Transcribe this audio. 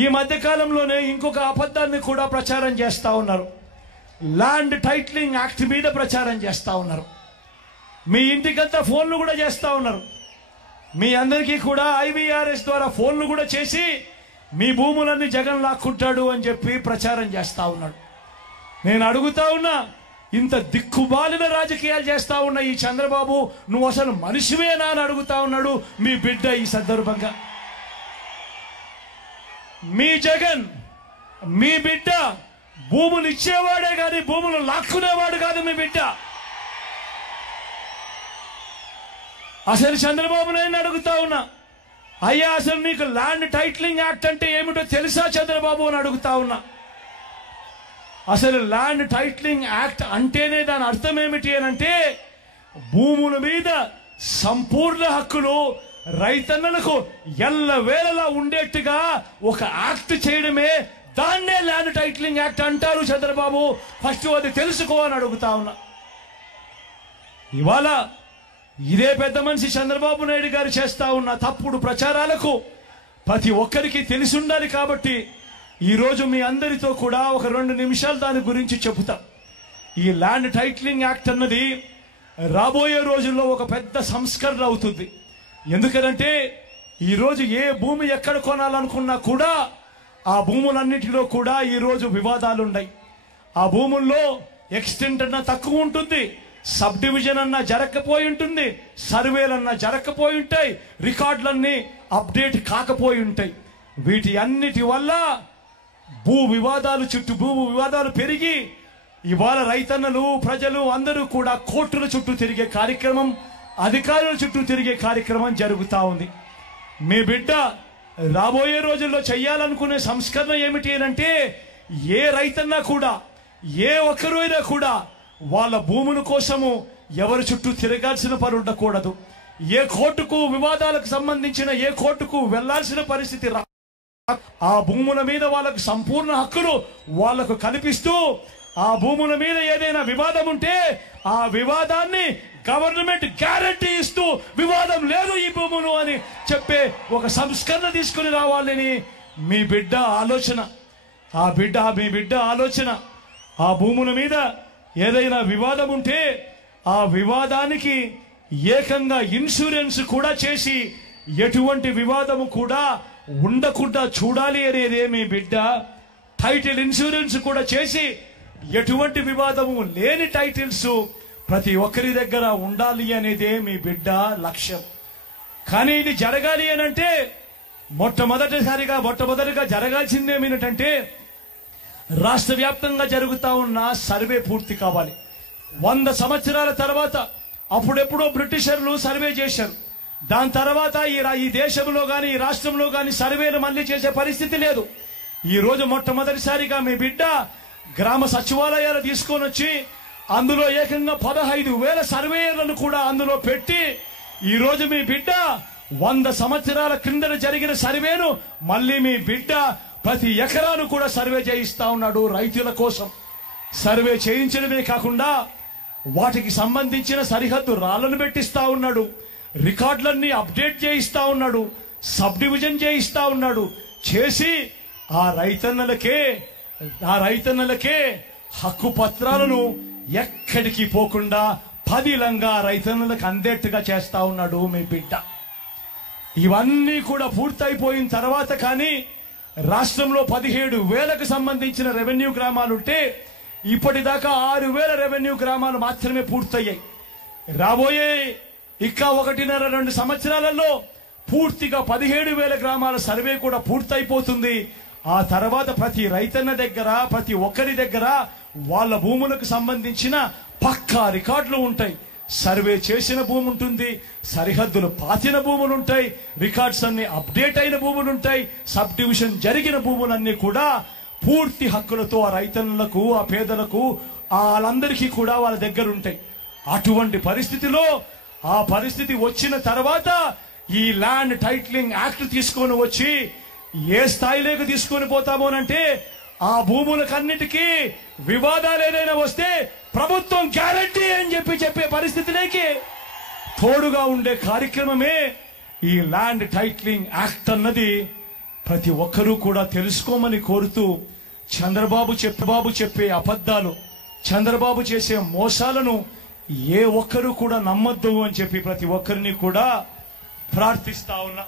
ఈ మధ్య కాలంలోనే ఇంకొక అబద్ధాన్ని కూడా ప్రచారం చేస్తా ఉన్నారు. ల్యాండ్ టైటిలింగ్ యాక్ట్ మీద ప్రచారం చేస్తా ఉన్నారు. మీ ఇంటికంతా ఫోన్లు కూడా చేస్తా ఉన్నారు. మీ అందరికీ కూడా IVRS ద్వారా ఫోన్లు కూడా చేసి మీ భూములన్నీ జగన్ లాక్కుంటాడు అని చెప్పి ప్రచారం చేస్తా ఉన్నాడు. నేను అడుగుతా ఉన్నా, ఇంత దిక్కుబాలిన రాజకీయాలు చేస్తా ఉన్న ఈ చంద్రబాబు, నువ్వు అసలు మనిషివేనా అని అడుగుతా ఉన్నాడు మీ బిడ్డ. ఈ సందర్భంగా మీ జగన్, మీ బిడ్డ భూములు ఇచ్చేవాడే కానీ భూములు లాక్కునేవాడు కాదు మీ బిడ్డ. అసలు చంద్రబాబు నాయుడు అడుగుతా ఉన్నా, అయ్యా అసలు నీకు ల్యాండ్ టైటిలింగ్ యాక్ట్ అంటే ఏమిటో తెలుసా చంద్రబాబు అని అడుగుతా ఉన్నా. అసలు ల్యాండ్ టైటిలింగ్ యాక్ట్ అంటేనే దాని అర్థం ఏమిటి అని అంటే, భూముల మీద సంపూర్ణ హక్కులు రైతన్నలకు ఎల్లవేళలా ఉండేట్టుగా ఒక యాక్ట్ చేయడమే, దాన్నే ల్యాండ్ టైటిలింగ్ యాక్ట్ అంటారు చంద్రబాబు. ఫస్ట్ అది తెలుసుకో అని అడుగుతా ఉన్నా. ఇవాళ ఇదే పెద్ద మనిషి చంద్రబాబు నాయుడు గారు చేస్తా ఉన్న తప్పుడు ప్రచారాలకు ప్రతి ఒక్కరికి తెలిసి ఉండాలి. కాబట్టి ఈరోజు మీ అందరితో కూడా ఒక 2 నిమిషాలు దాని గురించి చెబుతా. ఈ ల్యాండ్ టైటిలింగ్ యాక్ట్ అన్నది రాబోయే రోజుల్లో ఒక పెద్ద సంస్కరణ అవుతుంది. ఎందుకంటే ఈరోజు ఏ భూమి ఎక్కడ కొనాలనుకున్నా కూడా ఆ భూములన్నిటిలో కూడా ఈరోజు వివాదాలు ఉన్నాయి. ఆ భూముల్లో ఎక్స్టెంట్ అన్నా తక్కువ ఉంటుంది, సబ్ డివిజన్ అన్నా జరగకపోయి ఉంటుంది, సర్వేలన్నా జరగకపోయి ఉంటాయి, రికార్డులన్నీ అప్డేట్ కాకపోయి ఉంటాయి. వీటి అన్నిటి వల్ల భూ వివాదాలు పెరిగి ఇవాళ రైతన్నలు, ప్రజలు అందరూ కూడా కోర్టుల చుట్టూ తిరిగే కార్యక్రమం, అధికారుల చుట్టూ తిరిగే కార్యక్రమం జరుగుతూ ఉంది. మీ బిడ్డ రాబోయే రోజుల్లో చెయ్యాలనుకునే సంస్కరణ ఏమిటి అంటే, ఏ రైతన్నా కూడా, ఏ ఒక్కరైనా కూడా వాళ్ళ భూముల కోసము ఎవరి చుట్టూ తిరగాల్సిన పని ఉండకూడదు. ఏ కోర్టుకు వివాదాలకు సంబంధించిన ఏ కోర్టుకు వెళ్లాల్సిన పరిస్థితి ఆ భూముల మీద వాళ్ళకు సంపూర్ణ హక్కులు వాళ్లకు కల్పిస్తూ, ఆ భూముల మీద ఏదైనా వివాదం ఉంటే ఆ వివాదాన్ని గవర్నమెంట్ గ్యారంటీ ఇస్తూ, వివాదం లేదు ఈ భూములు అని చెప్పే ఒక సంస్కరణ తీసుకుని రావాలని మీ బిడ్డ ఆలోచన. మీ బిడ్డ ఆలోచన ఆ భూముల మీద ఏదైనా వివాదం ఉంటే ఆ వివాదానికి ఏకంగా ఇన్సూరెన్స్ కూడా చేసి ఎటువంటి వివాదము కూడా ఉండకుండా చూడాలి అనేదే మీ బిడ్డ. టైటిల్ ఇన్సూరెన్స్ కూడా చేసి ఎటువంటి వివాదము లేని టైటిల్స్ ప్రతి ఒక్కరి దగ్గర ఉండాలి అనేదే మీ బిడ్డ లక్ష్యం. కానీ ఇది జరగాలి అనంటే మొట్టమొదటిగా జరగాల్సిందేమిటంటే, రాష్ట్ర వ్యాప్తంగా జరుగుతా ఉన్న సర్వే పూర్తి కావాలి. 100 సంవత్సరాల తర్వాత అప్పుడెప్పుడో బ్రిటిషర్లు సర్వే చేశారు. దాని తర్వాత ఈ దేశంలో గాని ఈ రాష్ట్రంలో గాని సర్వేలు మళ్ళీ చేసే పరిస్థితి లేదు. ఈ రోజు మొట్టమొదటిసారిగా మీ బిడ్డ గ్రామ సచివాలయాలు తీసుకొని వచ్చి అందులో ఏకంగా 15,000 సర్వేయర్లను కూడా అందులో పెట్టి, ఈ రోజు మీ బిడ్డ 100 సంవత్సరాల క్రిందట జరిగిన సర్వేను మళ్ళీ మీ బిడ్డ ప్రతి ఎకరాను కూడా సర్వే చేయిస్తా ఉన్నాడు. రైతుల కోసం సర్వే చేయించడమే కాకుండా వాటికి సంబంధించిన సరిహద్దు రాళ్లను పెట్టిస్తా ఉన్నాడు, రికార్డులన్నీ అప్డేట్ చేయిస్తా ఉన్నాడు, సబ్ డివిజన్ చేయిస్తా ఉన్నాడు. చేసి ఆ రైతన్నలకే హక్కు పత్రాలను ఎక్కడికి పోకుండా పదిలంగా రైతన్నలకు అందేట్టుగా చేస్తా ఉన్నాడు మీ బిడ్డ. ఇవన్నీ కూడా పూర్తయిపోయిన తర్వాత కానీ రాష్ట్రంలో 17,000కు సంబంధించిన రెవెన్యూ గ్రామాలుంటే ఇప్పటిదాకా 6,000 రెవెన్యూ గ్రామాలు మాత్రమే పూర్తయ్యాయి. రాబోయే ఇంకా 1.5-2 సంవత్సరాలలో పూర్తిగా 17,000 గ్రామాల సర్వే కూడా పూర్తయిపోతుంది. ఆ తర్వాత ప్రతి రైతన్న దగ్గర, ప్రతి ఒక్కరి దగ్గర వాళ్ళ భూములకు సంబంధించిన పక్కా రికార్డులు ఉంటాయి. సర్వే చేసిన భూమి ఉంటుంది, సరిహద్దులు పాతిన భూములు ఉంటాయి, రికార్డ్స్ అన్ని అప్డేట్ అయిన భూములు ఉంటాయి, సబ్ డివిజన్ జరిగిన భూములన్నీ కూడా పూర్తి హక్కులతో ఆ రైతన్నులకు, ఆ పేదలకు, వాళ్ళందరికీ కూడా వాళ్ళ దగ్గర ఉంటాయి. అటువంటి పరిస్థితిలో ఆ పరిస్థితి వచ్చిన తర్వాత ఈ ల్యాండ్ టైటిలింగ్ యాక్ట్ తీసుకొని వచ్చి ఏ స్థాయిలోకి తీసుకొని పోతామోనంటే, ఆ భూములకన్నిటికీ వివాదాలు ఏదైనా వస్తే ప్రభుత్వం గ్యారంటీ అని చెప్పే పరిస్థితిలోకి తోడుగా ఉండే కార్యక్రమమే ఈ ల్యాండ్ టైటిలింగ్ యాక్ట్ అన్నది. ప్రతి ఒక్కరూ కూడా తెలుసుకోమని కోరుతూ చంద్రబాబు చెప్పే అబద్ధాలు, చంద్రబాబు చేసే మోసాలను ఏ ఒక్కరూ కూడా నమ్మొద్దు అని చెప్పి ప్రతి ఒక్కరిని కూడా ప్రార్థిస్తా ఉన్నా.